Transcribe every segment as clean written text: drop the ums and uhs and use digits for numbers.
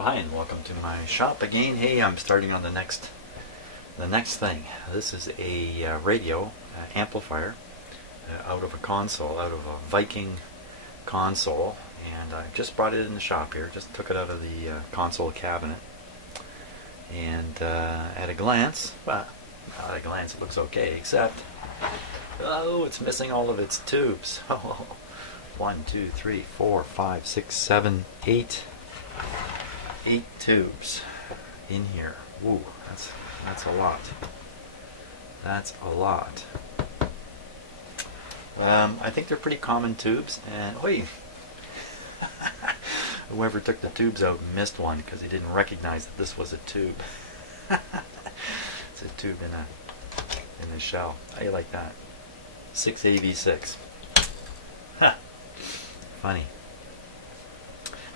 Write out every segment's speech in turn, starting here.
Hi and welcome to my shop again. Hey, I'm starting on the next thing. This is a radio amplifier out of a console, out of a Viking console, and I just brought it in the shop here. Just took it out of the console cabinet, and at a glance, well, not at a glance, it looks okay, except it's missing all of its tubes. 1, 2, 3, 4, 5, 6, 7, 8 tubes in here. Woo, that's a lot. That's a lot. I think they're pretty common tubes, and whoever took the tubes out missed one because he didn't recognize that this was a tube. It's a tube in a shell. How you like that? 6AV6. Funny.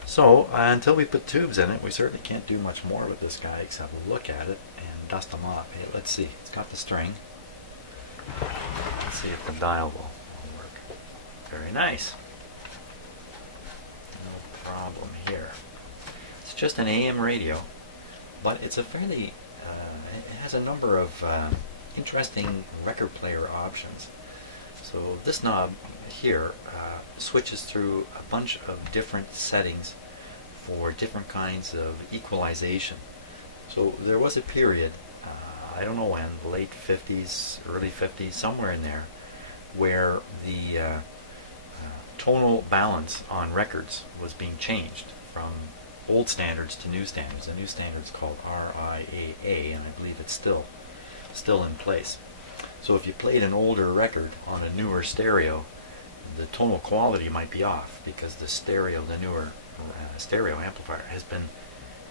So, until we put tubes in it, we certainly can't do much more with this guy except look at it and dust them off. Hey, let's see. It's got the string. Let's see if the dial will work. Very nice. No problem here. It's just an AM radio, but it's a fairly, it has a number of interesting record player options. So this knob here switches through a bunch of different settings for different kinds of equalization. So there was a period, I don't know when, late 50s, early 50s, somewhere in there, where the tonal balance on records was being changed from old standards to new standards. The new standard's called RIAA, and I believe it's still in place. So if you played an older record on a newer stereo, the tonal quality might be off because the newer stereo amplifier has been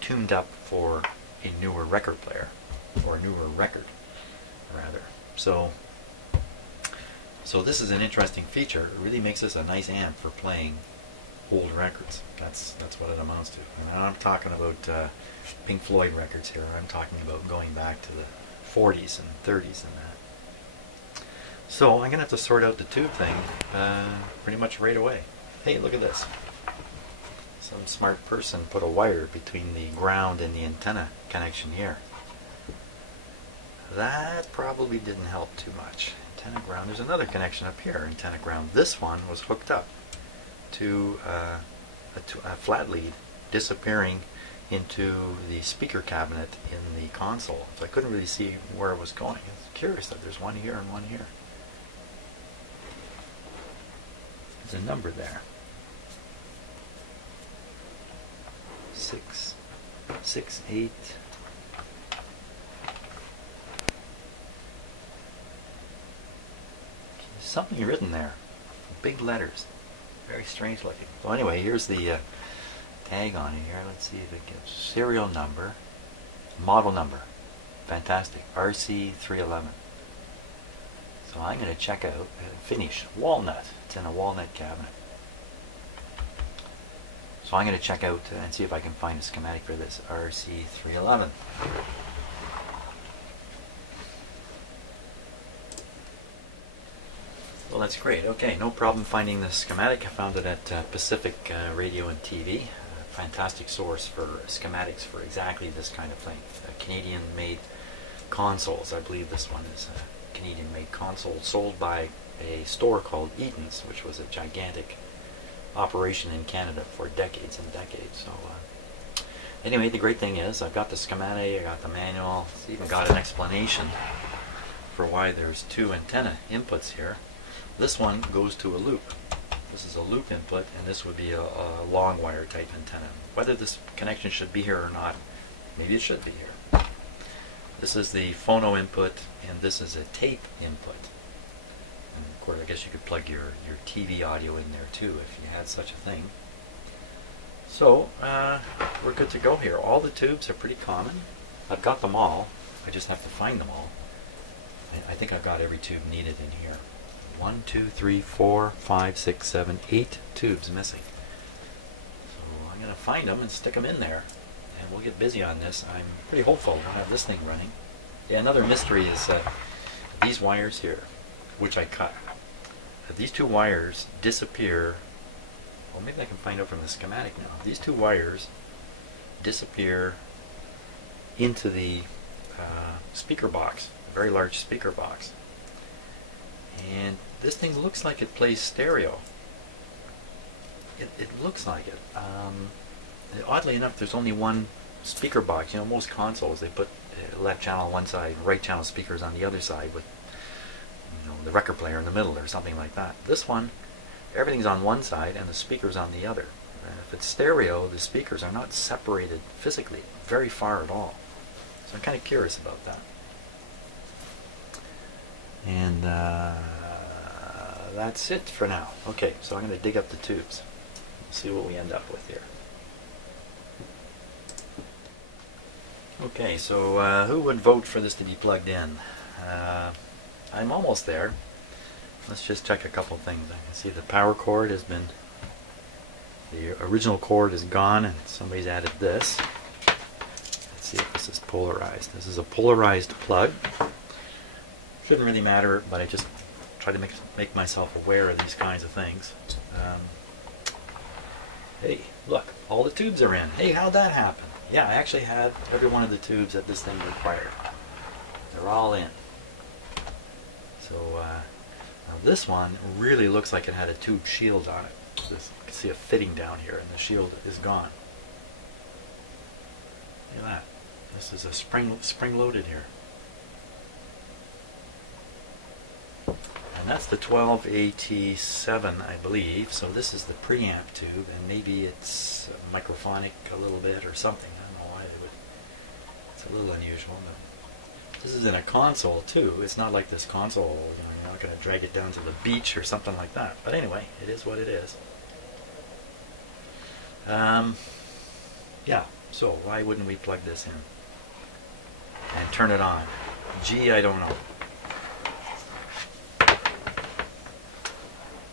tuned up for a newer record player, or a newer record, rather. So this is an interesting feature. It really makes this a nice amp for playing old records. That's what it amounts to. And I'm talking about Pink Floyd records here. I'm talking about going back to the 40s and 30s and that. So I'm going to have to sort out the tube thing pretty much right away. Hey, look at this. Some smart person put a wire between the ground and the antenna connection here. That probably didn't help too much. Antenna ground. There's another connection up here, antenna ground. This one was hooked up to a flat lead disappearing into the speaker cabinet in the console. So I couldn't really see where it was going. It's curious that there's one here and one here. There's a number there. 6, 6, 8. There's something written there. Big letters. Very strange looking. So anyway, here's the tag on it here. Let's see if it gives serial number, model number. Fantastic. RC311. So I'm going to check out finish walnut. It's in a walnut cabinet. So I'm going to check out and see if I can find a schematic for this RC311. Well, that's great. Okay, no problem finding the schematic. I found it at Pacific Radio and TV. Fantastic source for schematics for exactly this kind of thing. Canadian-made consoles. I believe this one is a Canadian-made console sold by a store called Eaton's, which was a gigantic operation in Canada for decades and decades. So anyway, the great thing is I've got the schematic, I got the manual, it's even got an explanation for why there's two antenna inputs here. This one goes to a loop. This is a loop input, and this would be a long wire type antenna. Whether this connection should be here or not, maybe it should be here. This is the phono input, and this is a tape input. And of course, I guess you could plug your TV audio in there too if you had such a thing. So we're good to go here. All the tubes are pretty common. I've got them all. I just have to find them all. I think I've got every tube needed in here. 1, 2, 3, 4, 5, 6, 7, 8 tubes missing. So I'm going to find them and stick them in there. And we'll get busy on this. I'm pretty hopeful we'll have this thing running. Yeah, another mystery is these wires here, which I cut. These two wires disappear. Well, maybe I can find out from the schematic now. These two wires disappear into the speaker box, a very large speaker box. And this thing looks like it plays stereo. It looks like it. Oddly enough, there's only one speaker box. You know, most consoles, they put left channel on one side, right channel speakers on the other side with, you know, the record player in the middle or something like that. This one, everything's on one side and the speakers on the other. And if it's stereo, the speakers are not separated physically very far at all. So I'm kind of curious about that. And that's it for now. Okay, so I'm going to dig up the tubes. See what we end up with here. Okay, so who would vote for this to be plugged in? I'm almost there. Let's just check a couple things. I can see the power cord has been, the original cord is gone and somebody's added this. Let's see if this is polarized. This is a polarized plug. Shouldn't really matter, but I just try to make myself aware of these kinds of things. Hey, look, all the tubes are in. Hey, how'd that happen? Yeah, I actually had every one of the tubes that this thing required. They're all in. So now this one really looks like it had a tube shield on it. You can see a fitting down here, and the shield is gone. Look at that. This is a spring-loaded here. And that's the 12AT7, I believe. So this is the preamp tube, and maybe it's microphonic a little bit or something. I don't know why they would. It's a little unusual. But this is in a console too. It's not like this console. You know, you're not going to drag it down to the beach or something like that. But anyway, it is what it is. Yeah. So why wouldn't we plug this in and turn it on? Gee, I don't know.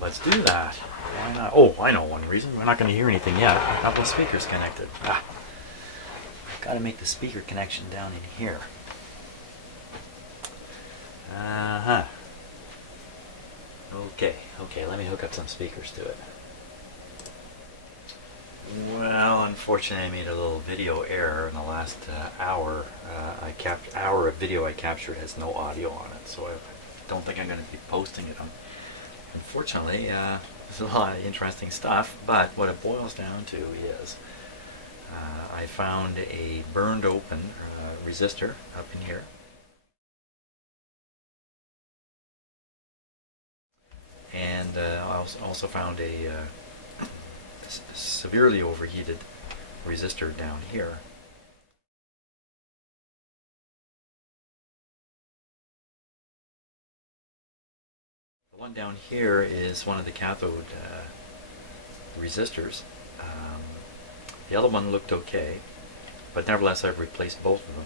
Let's do that. Why not? Oh, I know one reason. We're not going to hear anything yet. I have the speakers connected. I've got to make the speaker connection down in here. Okay, let me hook up some speakers to it. Well, unfortunately, I made a little video error in the last hour. Hour of video I captured has no audio on it, so I don't think I'm going to be posting it. Unfortunately, there's a lot of interesting stuff, but what it boils down to is I found a burned open resistor up in here. And I also found a severely overheated resistor down here. The one down here is one of the cathode resistors. The other one looked okay, but nevertheless I've replaced both of them.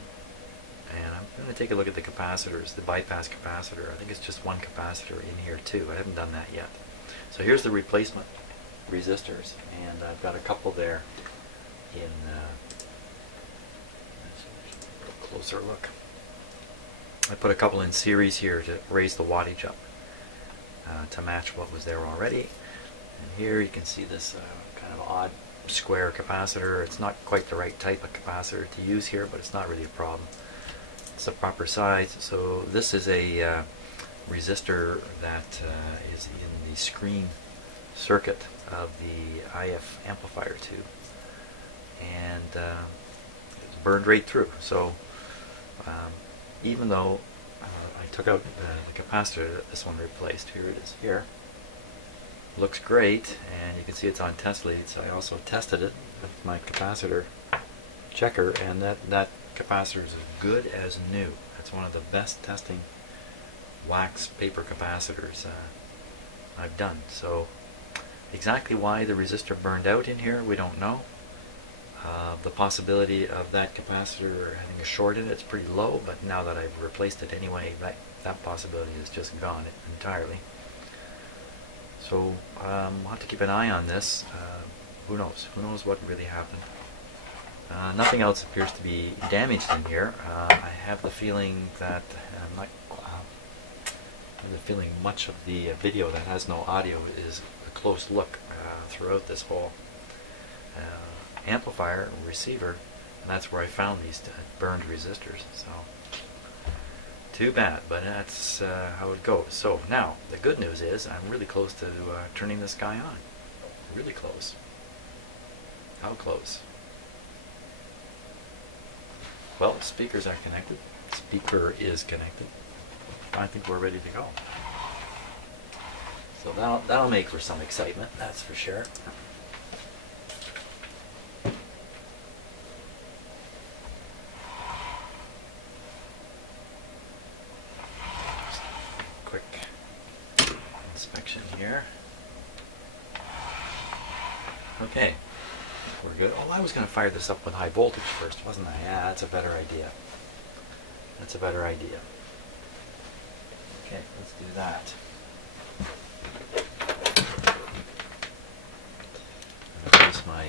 And I'm going to take a look at the capacitors, the bypass capacitor. I think it's just one capacitor in here too. I haven't done that yet. So here's the replacement resistors, and I've got a couple there in a closer look. I put a couple in series here to raise the wattage up to match what was there already. And here you can see this kind of odd square capacitor. It's not quite the right type of capacitor to use here, but it's not really a problem. It's the proper size. So this is a resistor that is in the screen circuit of the IF amplifier tube, and it's burned right through. So even though I took out the capacitor that this one replaced, here it is here, looks great, and you can see it's on test leads. I also tested it with my capacitor checker, and that capacitor is as good as new. It's one of the best testing wax paper capacitors I've done. So exactly why the resistor burned out in here, we don't know. The possibility of that capacitor having a short in it is pretty low, but now that I've replaced it anyway, that possibility is just gone entirely. So we'll have to keep an eye on this. Who knows? Who knows what really happened? Nothing else appears to be damaged in here. I have the feeling that much of the video that has no audio is a close look throughout this whole amplifier receiver. And that's where I found these burned resistors. So too bad, but that's how it goes. So now the good news is I'm really close to turning this guy on. Really close. How close? Well, speakers are connected. Speaker is connected. I think we're ready to go. So that'll make for some excitement, that's for sure. Just a quick inspection here. Okay, we're good. Oh, I was going to fire this up with high voltage first, wasn't I? Yeah, that's a better idea. That's a better idea. Okay, let's do that. Here's my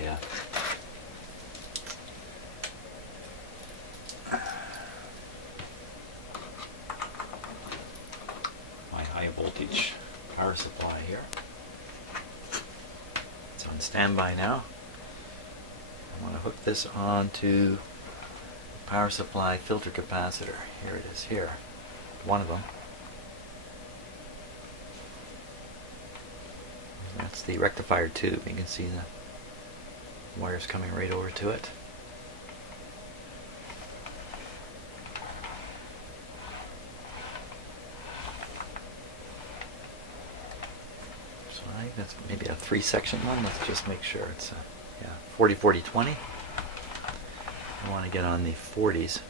my high voltage power supply here. It's on standby now. I want to hook this onto the power supply filter capacitor. Here it is here. One of them. That's the rectifier tube. You can see the wires coming right over to it. So I think that's maybe a 3-section one. Let's just make sure it's 40, 40, 20. I want to get on the 40s,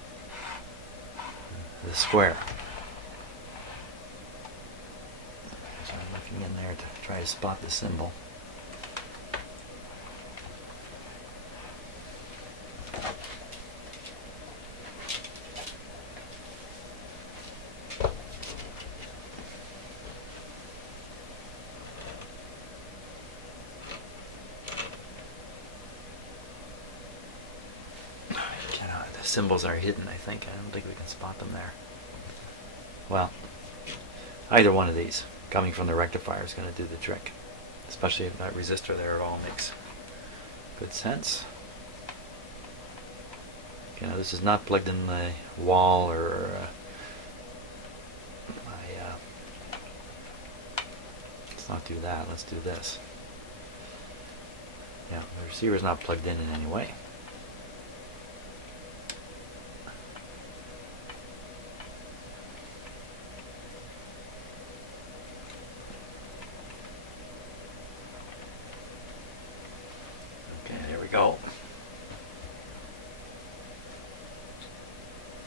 the square. So I'm looking in there to try to spot the symbol. Symbols are hidden, I think. I don't think we can spot them there. Well, either one of these coming from the rectifier is going to do the trick. Especially if that resistor there, it all makes good sense. Okay, now this is not plugged in the wall or let's not do that. Let's do this. Yeah, the receiver's not plugged in any way. Go.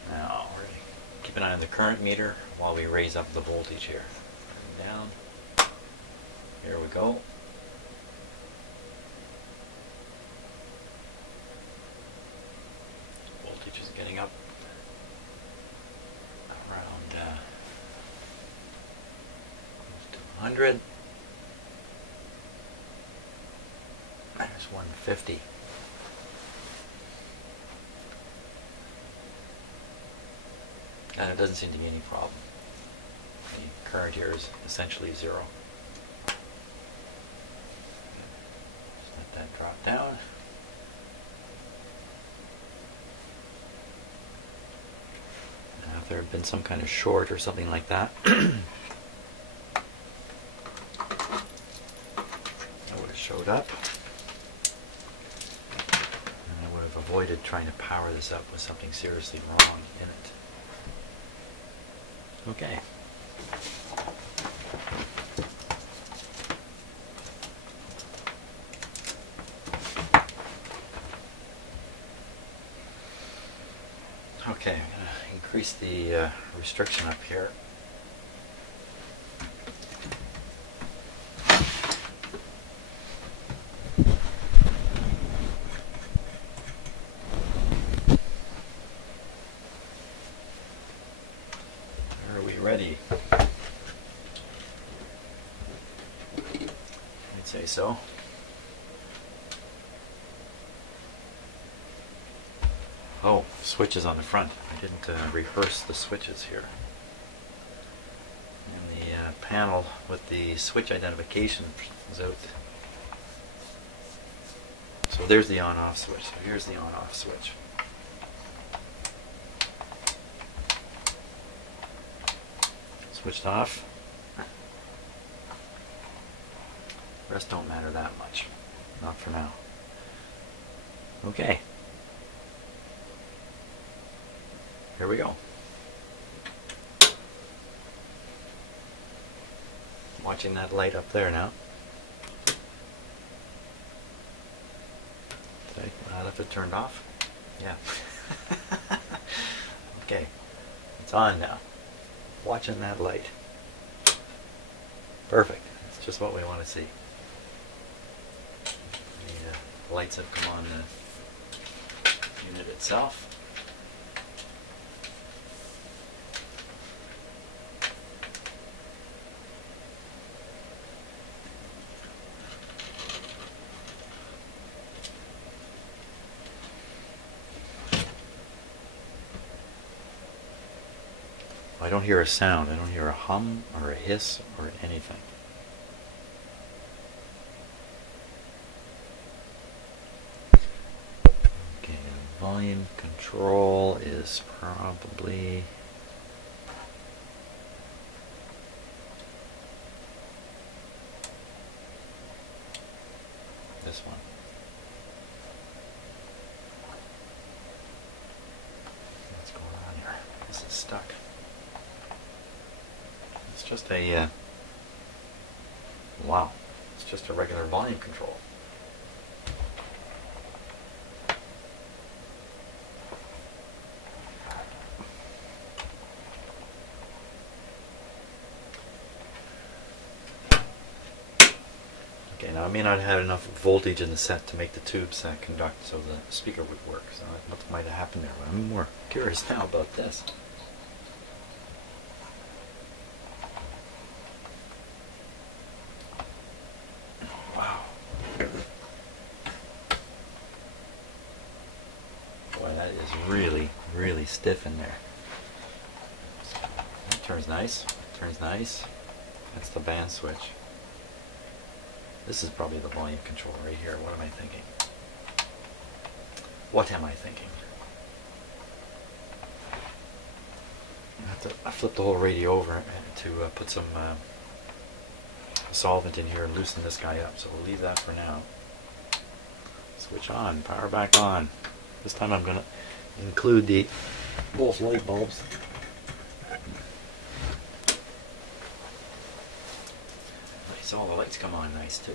Now we're going to keep an eye on the current meter while we raise up the voltage here. Down. Here we go. Voltage is getting up around close to 100. There's 150. And it doesn't seem to be any problem. The current here is essentially 0. Just let that drop down. Now if there had been some kind of short or something like that, that would have showed up. And I would have avoided trying to power this up with something seriously wrong in it. Okay. Okay, I'm going to increase the restriction up here. Ready. I'd say so. Oh, switches on the front. I didn't rehearse the switches here. And the panel with the switch identification is out. So there's the on-off switch. So here's the on-off switch. switched off. Rest don't matter that much. Not for now. Okay. Here we go. Watching that light up there now. Okay, I left it turned off. Yeah. Okay, it's on now. Watching that light. Perfect. That's just what we want to see. The lights have come on the unit itself. I don't hear a sound. I don't hear a hum or a hiss or anything. Okay, volume control is probably this one. What's going on here? This is stuck. It's just a wow. It's just a regular volume control. Okay, now I may not have had enough voltage in the set to make the tubes conduct so the speaker would work. So what might have happened there? But I'm more curious now about this. Wow. Boy, that is really, really stiff in there. That turns nice. Turns nice. That's the band switch. This is probably the volume control right here. What am I thinking? What am I thinking? I flipped the whole radio over to put some solvent in here and loosen this guy up. So we'll leave that for now. Switch on. Power back on. This time I'm going to include both light bulbs. Nice. All the lights come on nice too.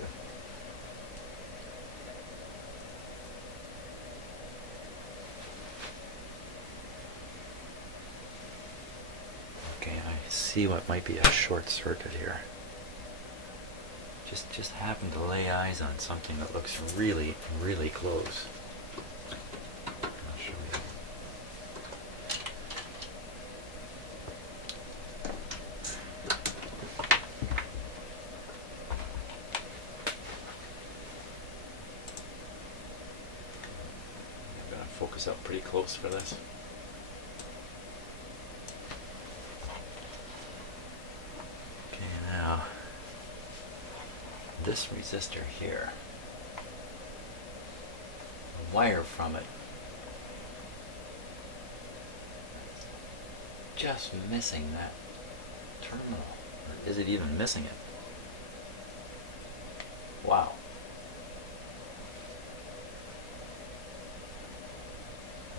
Okay, I see what might be a short circuit here. Just happened to lay eyes on something that looks really, really close. I'll show you. I'm going to focus up pretty close for this. This resistor here, the wire from it, just missing that terminal. Or is it even missing it? Wow.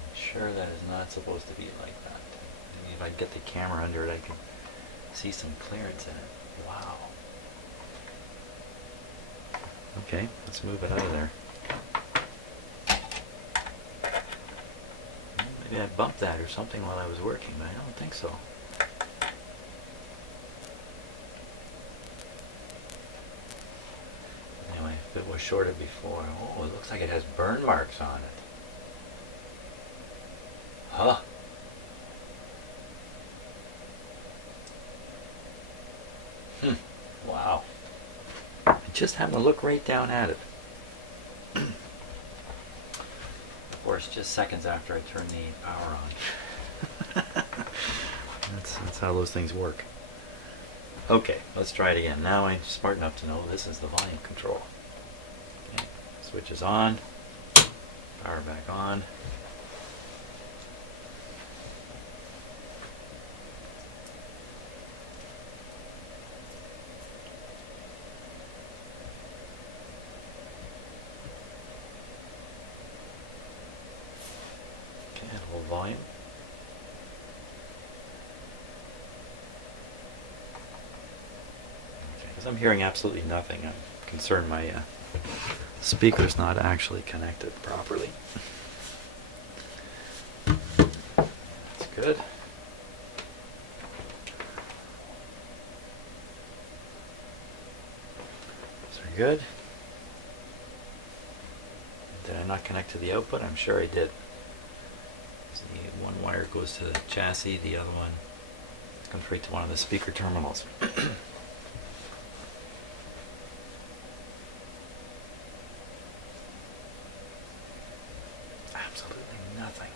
I'm sure that is not supposed to be like that. Maybe if I get the camera under it, I can see some clearance in it. Wow. Okay, let's move it out of there. Maybe I bumped that or something while I was working, but I don't think so. Anyway, if it was shorted before, oh, it looks like it has burn marks on it. Huh. Wow. Just having to look right down at it. Of course, just seconds after I turn the power on. That's how those things work. Okay, let's try it again. Now I'm smart enough to know this is the volume control. Okay, switch is on. Power back on. And hold volume. Okay, because I'm hearing absolutely nothing. I'm concerned my speaker's not actually connected properly. That's good. Those are good. Did I not connect to the output? I'm sure I did. See, one wire goes to the chassis, the other one comes right to one of the speaker terminals. Absolutely nothing.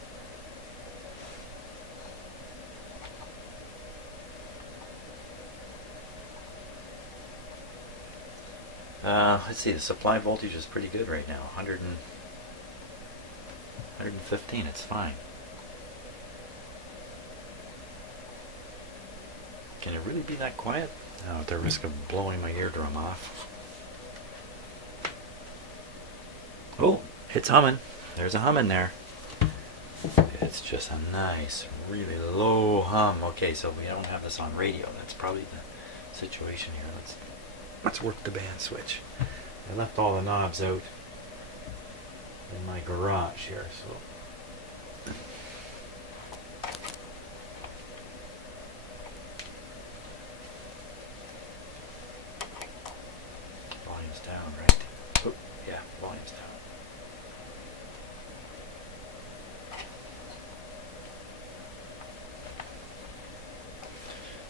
Let's see, the supply voltage is pretty good right now. 115, it's fine. Can it really be that quiet? No, at the risk of blowing my eardrum off. Oh, it's humming. There's a hum in there. It's just a nice, really low hum. Okay, so we don't have this on radio. That's probably the situation here. Let's work the band switch. I left all the knobs out in my garage here, so volume's down, right? Oh, yeah, volume's down.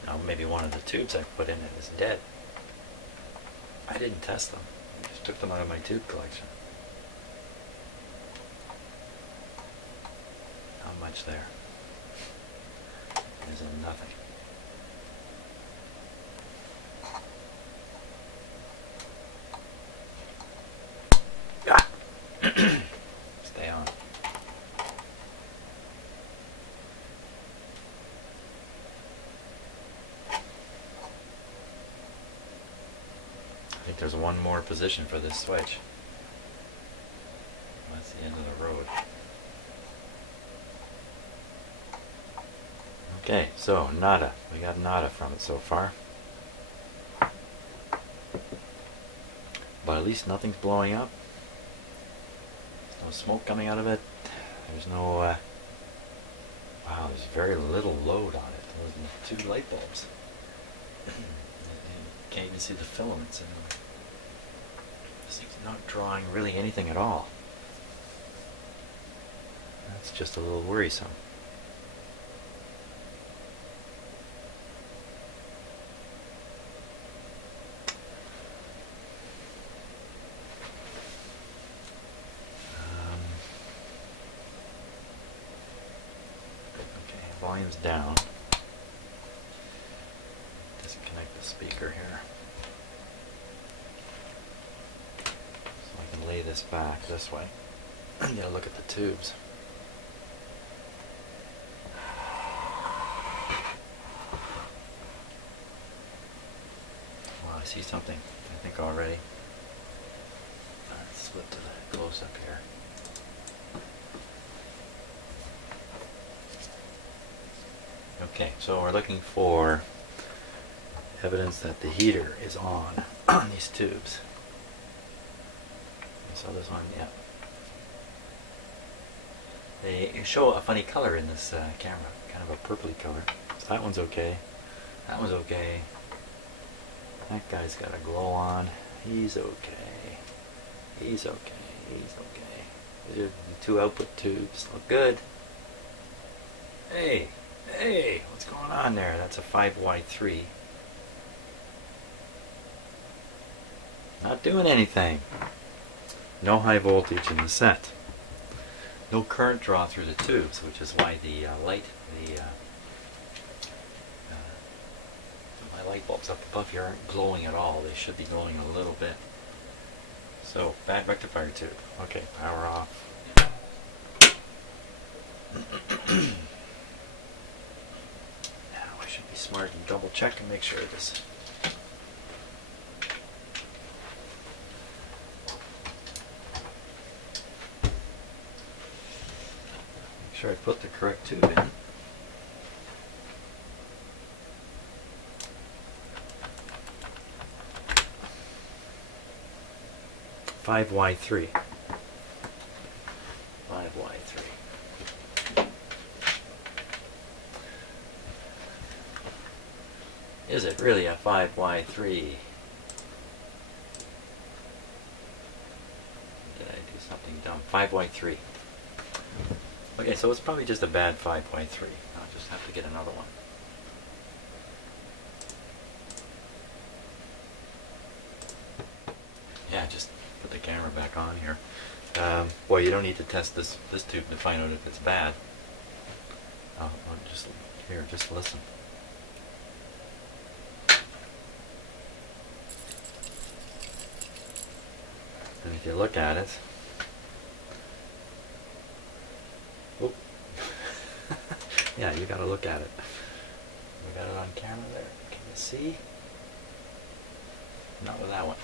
Now maybe one of the tubes I put in it is dead. I didn't test them. I just took them out of my tube collection. Not much there. There's a nothing. Ah! Stay on. I think there's one more position for this switch. That's the end of the road. Okay, so nada. We got nada from it so far. But at least nothing's blowing up. There's no smoke coming out of it. There's no... wow, there's very little load on it. There's 2 light bulbs. Can't even see the filaments in them. This thing's not drawing really anything at all. That's just a little worrisome. Okay, volume's down. Disconnect the speaker here. So I can lay this back this way. You gotta look at the tubes. Well, I see something, I think already. Let's flip to the close-up here. Okay, so we're looking for evidence that the heater is on these tubes. I saw this one, yeah. They show a funny color in this camera, kind of a purpley color. So that one's okay. That one's okay. That guy's got a glow on. He's okay. He's okay. He's okay. These are the 2 output tubes. Look good. Hey! Hey! What's going on there? That's a 5Y3. Not doing anything. No high voltage in the set. No current draw through the tubes, which is why the my light bulbs up above here aren't glowing at all. They should be glowing a little bit. So, bad rectifier tube. Okay, power off. Now I should be smart and double check and make sure this. sure I put the correct tube in. Five Y3. 5Y3. Is it really a 5Y3? Did I do something dumb? 5Y3. Okay, so it's probably just a bad 5Y3. I'll just have to get another one. Yeah, just put the camera back on here. Boy, you don't need to test this tube to find out if it's bad. I'll just here, just listen. And if you look at it, oh, yeah, you got to look at it. We got it on camera there. Can you see? Not with that one.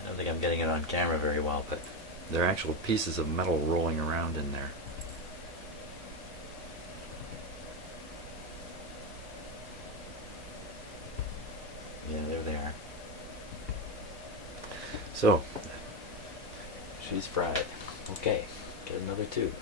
I don't think I'm getting it on camera very well, but there are actual pieces of metal rolling around in there. Yeah, they're there. So, she's fried. Okay, get another tube.